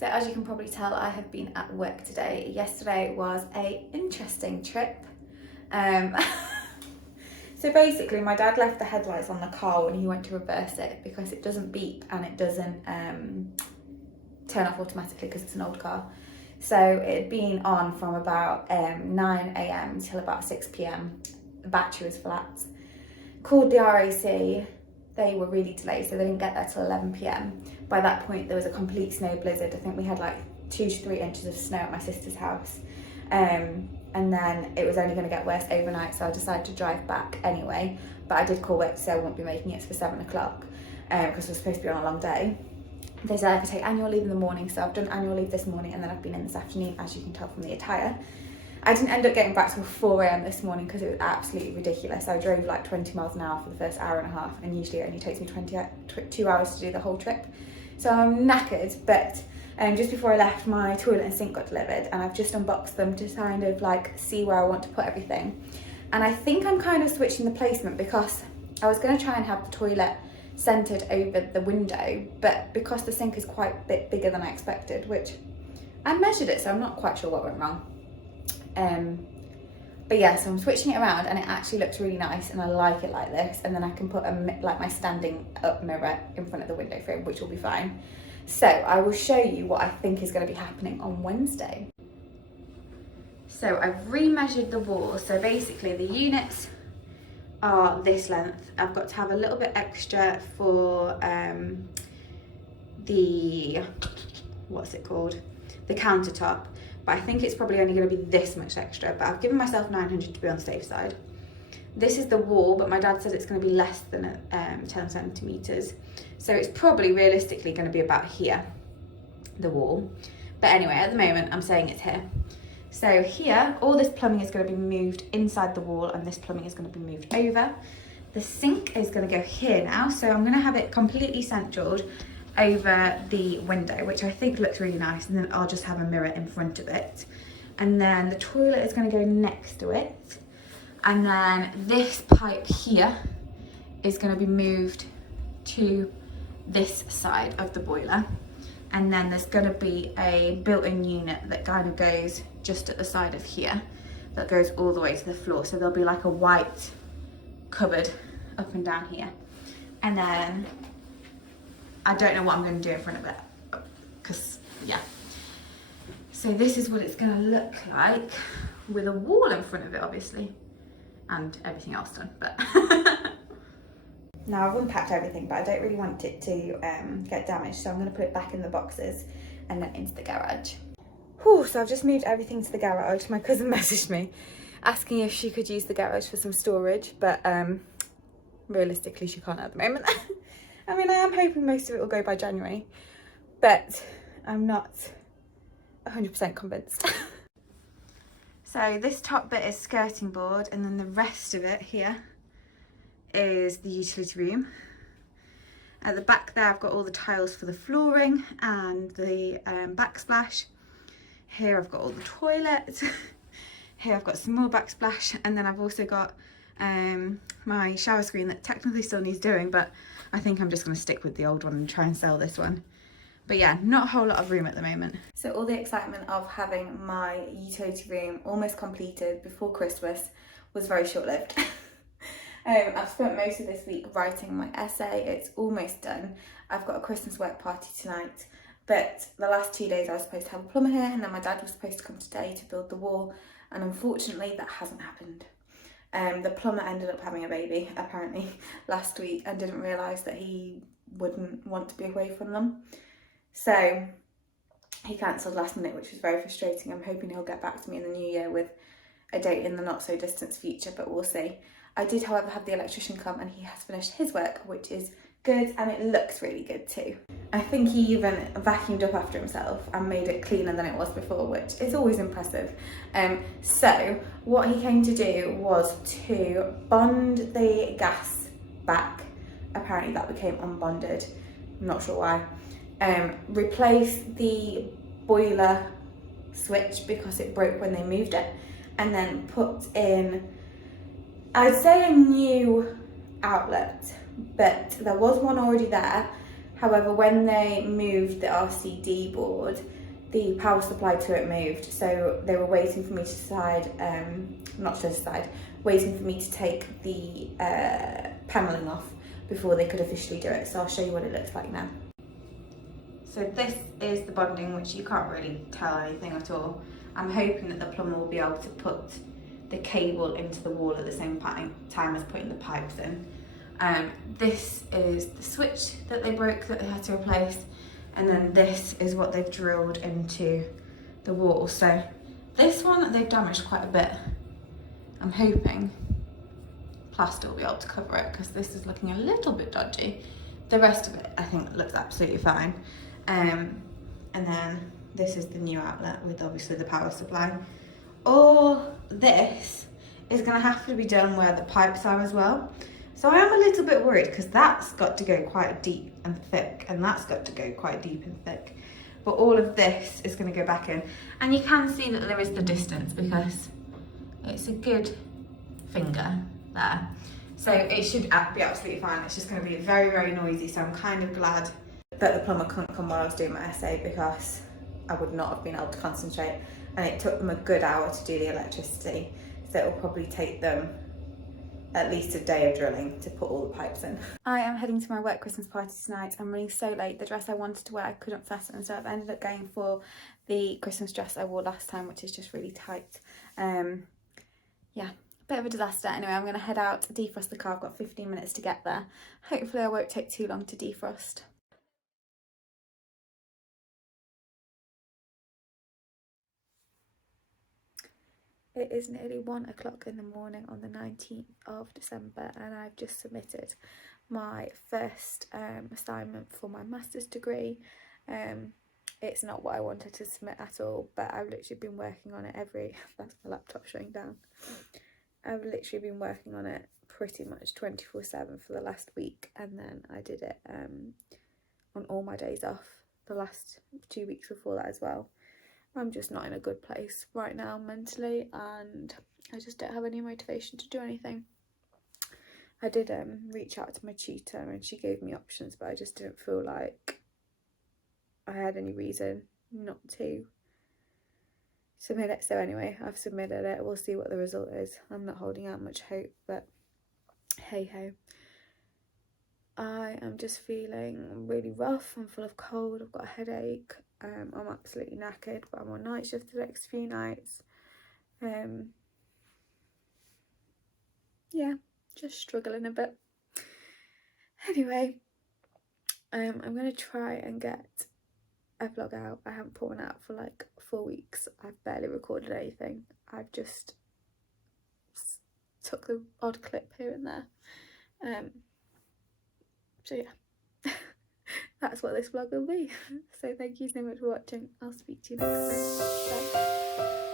So as you can probably tell, I have been at work today. Yesterday was a interesting trip. So basically my dad left the headlights on the car when he went to reverse it because it doesn't beep and it doesn't turn off automatically because it's an old car. So it had been on from about 9 AM till about 6 PM. The battery was flat. Called the RAC. They were really delayed, so they didn't get there till 11 PM. By that point, there was a complete snow blizzard. I think we had like 2 to 3 inches of snow at my sister's house. And then it was only going to get worse overnight, so I decided to drive back anyway. But I did call work to say I won't be making it for 7 o'clock because we're supposed to be on a long day. They said I could take annual leave in the morning, so I've done annual leave this morning and then I've been in this afternoon, as you can tell from the attire. I didn't end up getting back till 4 AM this morning because it was absolutely ridiculous. I drove like 20 miles an hour for the first hour and a half, and usually it only takes me 2 hours to do the whole trip. So I'm knackered, but just before I left, my toilet and sink got delivered, and I've just unboxed them to kind of like see where I want to put everything. And I think I'm kind of switching the placement because I was going to try and have the toilet centered over the window, but because the sink is quite a bit bigger than I expected, which I measured it, so I'm not quite sure what went wrong. But yeah, so I'm switching it around and it actually looks really nice and I like it like this, and then I can put like my standing up mirror in front of the window frame, which will be fine. So I will show you what I think is going to be happening on Wednesday. So I've remeasured the wall. So basically the units are this length. I've got to have a little bit extra for the, what's it called? The countertop. But I think it's probably only going to be this much extra, but I've given myself 900 to be on the safe side. This is the wall, but my dad said it's going to be less than 10 centimetres. So it's probably realistically going to be about here, the wall. But anyway, at the moment, I'm saying it's here. So here, all this plumbing is going to be moved inside the wall, and this plumbing is going to be moved over. The sink is going to go here now, so I'm going to have it completely centraled over the window, which I think looks really nice, and then I'll just have a mirror in front of it. And then the toilet is going to go next to it, and then this pipe here is going to be moved to this side of the boiler, and then there's going to be a built-in unit that kind of goes just at the side of here that goes all the way to the floor, so there'll be like a white cupboard up and down here. And then I don't know what I'm going to do in front of it, because yeah. So this is what it's going to look like with a wall in front of it, obviously, and everything else done. But now I've unpacked everything, but I don't really want it to get damaged, so I'm going to put it back in the boxes and then into the garage. Whew, so I've just moved everything to the garage. My cousin messaged me asking if she could use the garage for some storage, but realistically she can't at the moment. I mean, I am hoping most of it will go by January, but I'm not 100% convinced. So this top bit is skirting board, and then the rest of it here is the utility room. At the back there, I've got all the tiles for the flooring and the backsplash. Here I've got all the toilet. Here I've got some more backsplash, and then I've also got my shower screen that technically still needs doing, but I think I'm just going to stick with the old one and try and sell this one. But yeah, not a whole lot of room at the moment. So all the excitement of having my utility room almost completed before Christmas was very short-lived. I've spent most of this week writing my essay. It's almost done. I've got a Christmas work party tonight, but the last 2 days I was supposed to have a plumber here, and then my dad was supposed to come today to build the wall, and unfortunately that hasn't happened. The plumber ended up having a baby apparently last week and didn't realise that he wouldn't want to be away from them. So he cancelled last minute, which was very frustrating. I'm hoping he'll get back to me in the new year with a date in the not so distant future, but we'll see. I did, however, have the electrician come, and he has finished his work, which is good, and it looks really good too. I think he even vacuumed up after himself and made it cleaner than it was before, which is always impressive. So what he came to do was to bond the gas back. Apparently that became unbonded, I'm not sure why. Replace the boiler switch because it broke when they moved it, and then put in, I'd say, a new outlet, but there was one already there. However, when they moved the RCD board, the power supply to it moved, so they were waiting for me to decide, waiting for me to take the panelling off before they could officially do it. So I'll show you what it looks like now. So this is the bonding, which you can't really tell anything at all. I'm hoping that the plumber will be able to put the cable into the wall at the same time as putting the pipes in. This is the switch that they broke that they had to replace, and then this is what they've drilled into the wall. So this one they've damaged quite a bit. I'm hoping plaster will be able to cover it because this is looking a little bit dodgy. The rest of it I think looks absolutely fine. And then this is the new outlet with obviously the power supply. All this is going to have to be done where the pipes are as well. So I am a little bit worried because that's got to go quite deep and thick, and that's got to go quite deep and thick. But all of this is going to go back in. And you can see that there is the distance because it's a good finger there. So it should be absolutely fine. It's just going to be very, very noisy. So I'm kind of glad that the plumber couldn't come while I was doing my essay because I would not have been able to concentrate. And it took them a good hour to do the electricity. So it will probably take them at least a day of drilling to put all the pipes in. I am heading to my work Christmas party tonight. I'm running so late. The dress I wanted to wear I couldn't fasten, so I've ended up going for the Christmas dress I wore last time, which is just really tight. Yeah, bit of a disaster. Anyway, I'm going to head out, defrost the car. I've got 15 minutes to get there. Hopefully I won't take too long to defrost. It is nearly 1 o'clock in the morning on the 19th of December, and I've just submitted my first assignment for my master's degree. It's not what I wanted to submit at all, but I've literally been working on it that's my laptop shutting down. I've literally been working on it pretty much 24/7 for the last week, and then I did it on all my days off the last 2 weeks before that as well. I'm just not in a good place right now mentally, and I just don't have any motivation to do anything. I did reach out to my tutor and she gave me options, but I just didn't feel like I had any reason not to submit it. So anyway, I've submitted it. We'll see what the result is. I'm not holding out much hope, but hey ho. I am just feeling really rough. I'm full of cold. I've got a headache. I'm absolutely knackered, but I'm on night shift the next few nights. Yeah, just struggling a bit. Anyway, I'm going to try and get a vlog out. I haven't put one out for like 4 weeks. I've barely recorded anything. I've just took the odd clip here and there. So yeah, that's what this vlog will be. So thank you so much for watching. I'll speak to you next time. Bye.